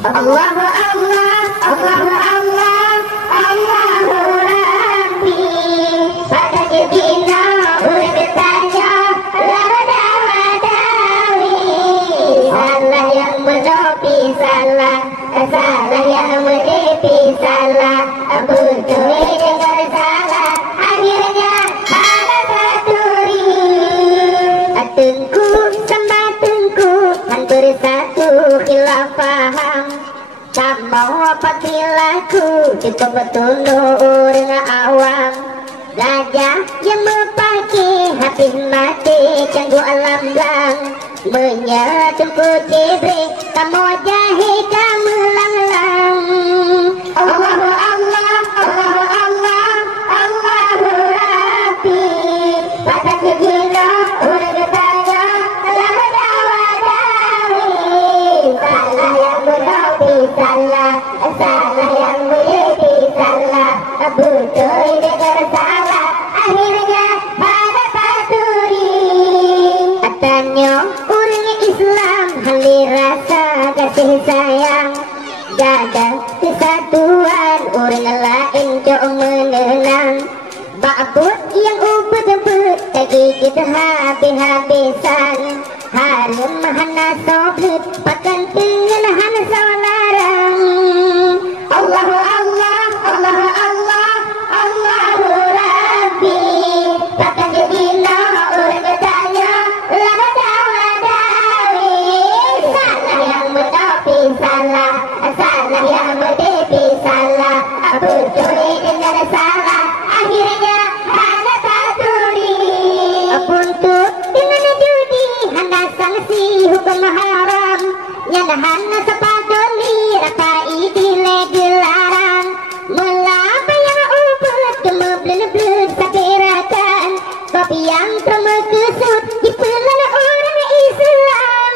Allahu Allah, Allahu Allah, Allahu Rabbi. Pada dina urang bertanya lada wadawi. Salah yang menepi salah, salah yang menepi salah. Betul dengan salah, akhirnya ada saturi. Tengku sama tengku hampir satu khilaf paham. Tak mau apa perilaku itu betul orang awam. Gajah yang mempaki hati mati canggu alam lang. Menyetengku cibre kamu jahe kamu lang-lang. Allahu Allah, Allahu Allah, Allahu Rabbi. Pada segala orang bertanya lama dawadawi. Salah yang menepi salah, salah yang menepi salah. Betul dengan salah, akhirnya pada paturi. Katanya orang Islam hali rasa kasih sayang. Gada kesatuan orang lain jauh menenang. Ba'bud yang ubud-ubud lagi kita habis-habisan. Harum hana soblit pakan dengan hana solarang. Allahu Allah, Allahu Allah, Allahu Rabbi. Pakan jedina orang bertanya lama dawadawi. Salah yang menepi salah, salah yang menepi salah. Betul dengan salah, akhirnya hana paturi. Untuk dengan judi hana sanksi hukum haram. Yang hana sepadoli rakai dilarang. Melapa yang ubud cuma blud-blud sapirakan. Kopi yang termekesut dipelan orang Islam.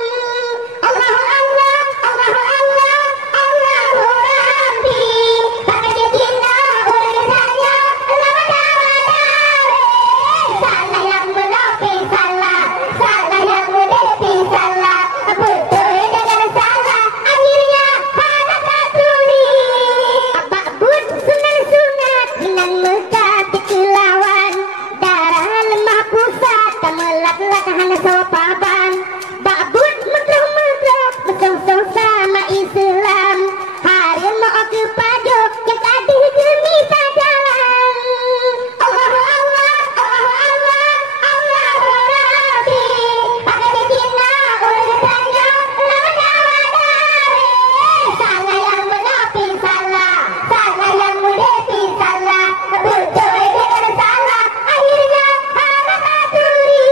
Allahu Allah, Allahu Allah, Allahu Rabbi. Pada jedina orang bertanya lama dawadawi. Salah yang menepi salah, salah yang menepi salah. Betul dengan salah, akhirnya pada paturi. Ba'bud sunat-sunat dengan mekat kelawan. Darah lemah pusat tak melak-lak hana sopaban. Ba'bud megloh-megloh mesong-song sama Islam. Hari mau ke pajok yang tadi demi jalan. Allahu Allah, Allahu Allah, Allahu Rabbi. Pada jedina orang bertanya lama dawadawi. Salah yang menepi salah, salah yang menepi salah. Betul dengan salah, akhirnya hana paturi.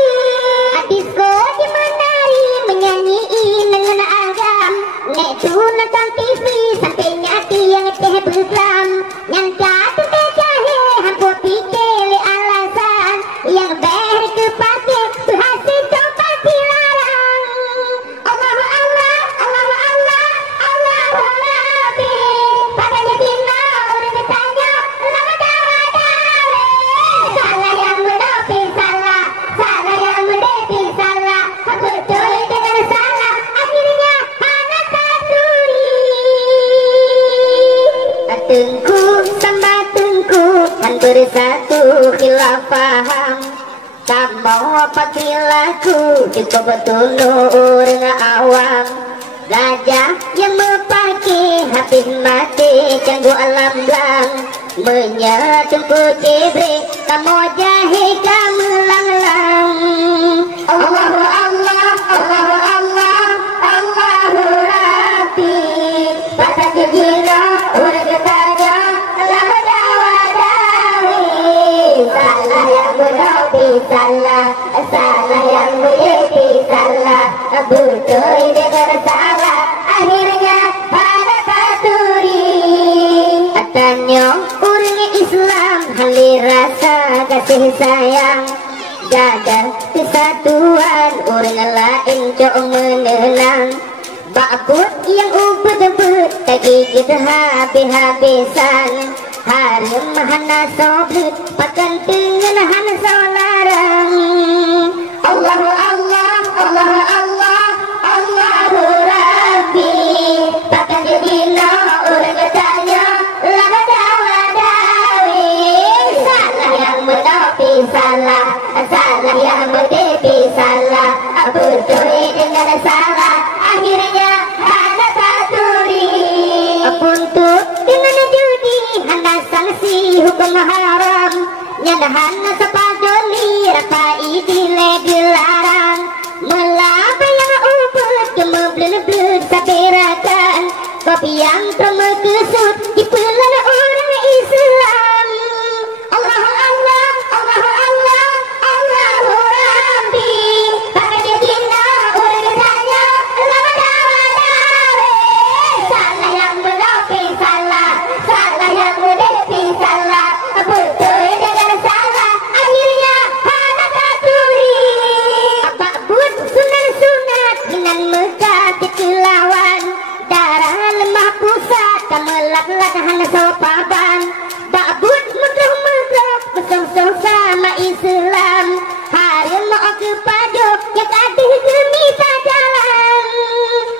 Disko di menari menyanyi dengan agam. Nek nonton TV sampai nyati yang teh berslam. Yang jatuh teh jahe hampir pikir alasan. Yang ber kepake berhasil dompet dilarang. Allahu Allah, Allahu Allah, Allahu Rabbi. Pada jedina orang bertanya lama dawadawi. Salah yang menepi salah, salah yang menepi salah. Betul dengan salah, akhirnya hana paturi. Tengku sama tengku hampir satu khilaf paham. Tak mau apa perilaku itu betul orang awam. Gajah yang mempaki habis mati canggu alam lang. Menyetengku cibre kamu jahe kamu lang-lang. Allahu Allah, Allahu Allah, Allahu Rabbi. Pada jedina orang bertanya lama dawadawi. Salah yang menepi salah, salah yang menepi salah. Betul dengan salah, akhirnya pada paturi. Katanya orang Islam hali rasa kasih sayang. Gada kesatuan orang lain jauh menenang. Ba'bud yang ubud-ubud lagi kita habis-habisan. Harum hana soblit pakan dengan hana solarang. Allahu Allah, Allahu Allah, Allahu Rabbi. Pakan Mudah-mudahan sepajoli rapai dile dilarang melaba yang ubud gemeblun-blun saberakan kopi yang termekesut di pelan orang Islam. Allah Allah Allah Allah Allahu Rabbi pakai dina orang tanya lama-lama salah yang melopi salah salah yang medepi salah betul dengan salah akhirnya hana katuri abak bud sunat-sunat dengan megah kelawan darah lemah pusat kamelak-lak hana sopaban bakbud megah-megah besong-song sama Islam hari mau kepada yang ada gemita jalan.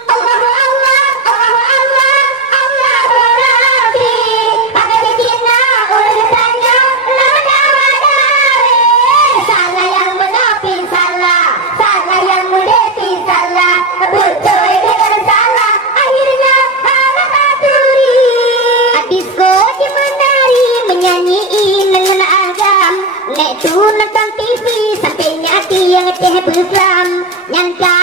Allahu Allah Allahu Allah Allahu Rabbi pakai dina orang tanya lama-lama salah yang menapi salah salah yang mudepi salah betul dengan salah akhirnya hana katuri adisko di menari menyanyiin dengan agam nek tu nonton TV sampai nyati yang teh Islam nyangka